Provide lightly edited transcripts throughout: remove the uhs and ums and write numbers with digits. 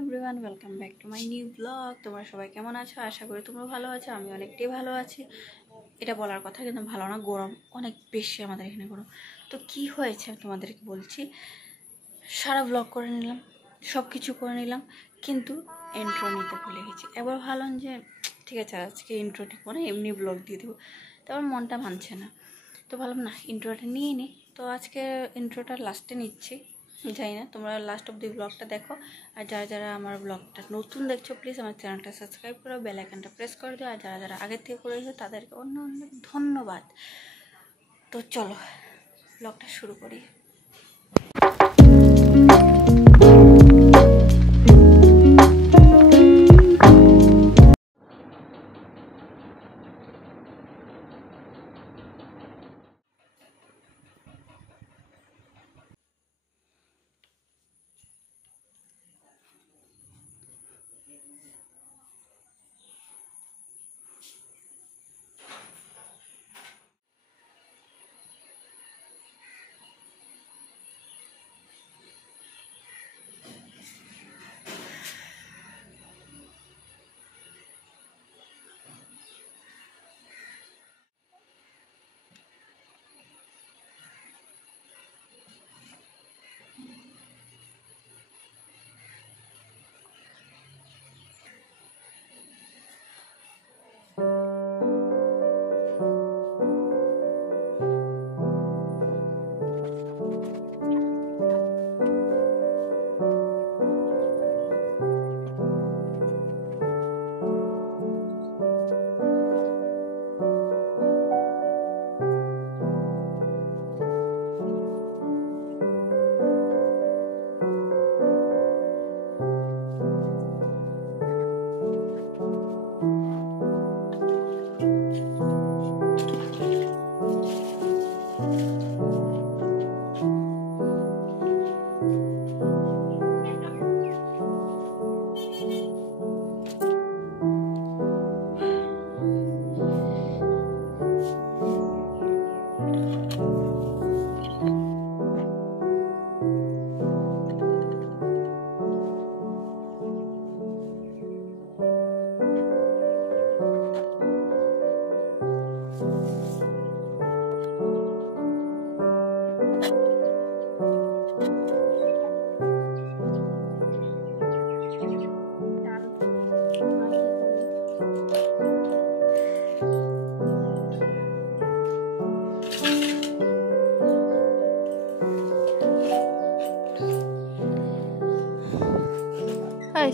Everyone, welcome back to my new blog. তোমরা সবাই কেমন আছো? আশা করি তোমরা ভালো আছো। আমি অনেকটাই ভালো আছি। এটা বলার কথা, কিন্তু ভালো না, গরম অনেক বেশি আমাদের এখানে গরম। তো কি হয়েছে তোমাদেরকে বলছি। সারা ব্লগ করে নিলাম, সব কিছু করে নিলাম, কিন্তু ইন্ট্রো নিতে ভুলে গেছি। এবার ভাবলাম যে ঠিক আছে, আজকে ইন্ট্রো ঠিক না, এমনি ব্লগ দিয়ে দেবো। তো আমার মনটা মানছে না, তো ভাবলাম না, ইন্ট্রোটা নিয়ে নিই। তো আজকে ইন্ট্রোটা লাস্টে নিচ্ছি। জানি না, তোমরা লাস্ট অব দি ব্লগটা দেখো। আর যারা যারা আমার ব্লগটা নতুন দেখছো, প্লিজ আমার চ্যানেলটা সাবস্ক্রাইব করো, বেল আইকনটা প্রেস করে দিও। আর যারা যারা আগের থেকে করেছো তাদেরকে অন্য অন্য ধন্যবাদ। তো চলো ব্লগটা শুরু করি।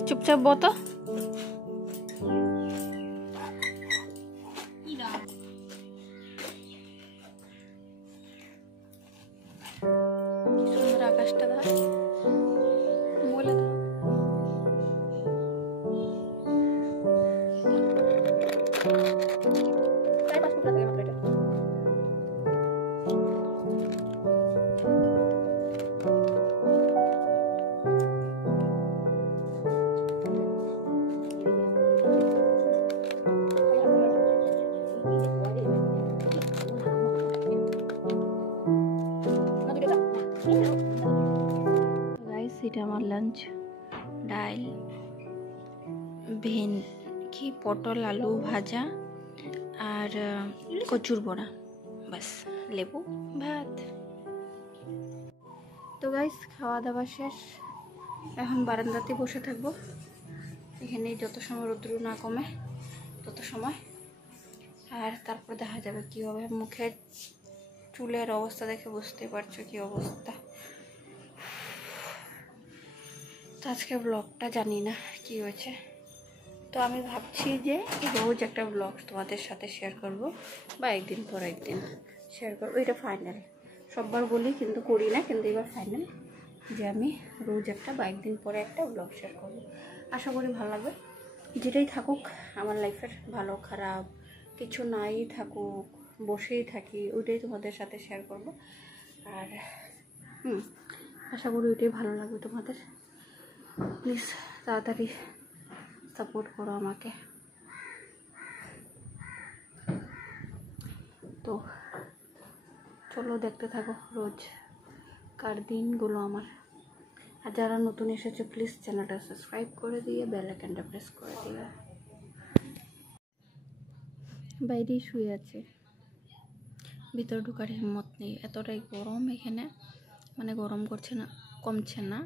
চুপচাপ বতো। সুন্দর আকাশটা দাও, বলে দাও। এটা আমার লাঞ্চ, ডাল, কি পটল আলু ভাজা আর কচুর বড়া, বাস, লেবু, ভাত। তো গাইস, খাওয়া দাওয়া শেষ। এখন বারান্দাতে বসে থাকবো, এখানে যত সময় রোদ্র না কমে তত সময়। আর তারপর দেখা যাবে কি হবে। মুখের চুলের অবস্থা দেখে বুঝতে পারছো কি অবস্থা। তো আজকে ব্লগটা জানি না কি হয়েছে, তো আমি ভাবছি যে রোজ একটা ব্লগ তোমাদের সাথে শেয়ার করব, বা একদিন পর একদিন শেয়ার করবো। এটা ফাইনাল, সববার বলি কিন্তু করি না, কিন্তু এবার ফাইনাল যে আমি রোজ একটা বা একদিন পরে একটা ব্লগ শেয়ার করব। আশা করি ভালো লাগবে। যেটাই থাকুক আমার লাইফের, ভালো খারাপ কিছু নাই থাকুক, বসেই থাকি, ওইটাই তোমাদের সাথে শেয়ার করব। আর আশা করি ওইটাই ভালো লাগবে তোমাদের। প্লিজ তাড়াতাড়ি সাপোর্ট করো আমাকে। তো চলো দেখতে থাকো রোজ কার দিনগুলো আমার। আর যারা নতুন এসেছে প্লিজ চ্যানেলটা সাবস্ক্রাইব করে দিয়ে বেল আইকনটা প্রেস করে দিয়ে। বাইরেই শুয়ে আছে, ভিতর ঢোকার হিম্মত নেই, এতটাই গরম এখানে, মানে গরম করছে না, কমছে না।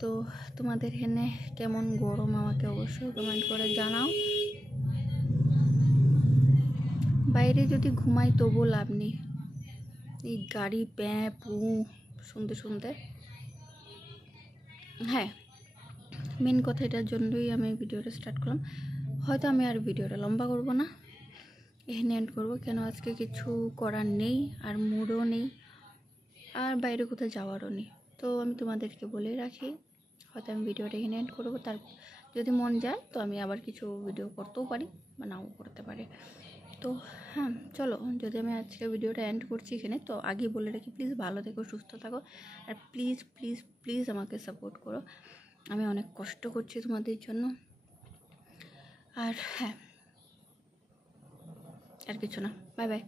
তো তোমাদের এখানে কেমন গরম আমাকে অবশ্যই কমেন্ট করে জানাও। বাইরে যদি ঘুমাই তবুও লাভ নেই, এই গাড়ি প্যাঁ পু শুনতে শুনতে। হ্যাঁ, মেন কথা এটার জন্যই আমি ভিডিওটা স্টার্ট করলাম। হয়তো আমি আর ভিডিওটা লম্বা করব না, এখানে এন্ড করবো, কেন আজকে কিছু করার নেই, আর মুডও নেই, আর বাইরে কোথাও যাওয়ারও নেই। তো আমি তোমাদেরকে বলে রাখি, হয়তো আমি ভিডিওটা এখানে এন্ড করবো, তার যদি মন যায় তো আমি আবার কিছু ভিডিও করতেও পারি বা নাও করতে পারি। তো হ্যাঁ চলো, যদি আমি আজকে ভিডিওটা এন্ড করছি এখানে, তো আগেই বলে রাখি প্লিজ ভালো থেকো, সুস্থ থাকো, আর প্লিজ প্লিজ প্লিজ আমাকে সাপোর্ট করো, আমি অনেক কষ্ট করছি তোমাদের জন্য। আর হ্যাঁ, আর কিছু না, বাই বাই।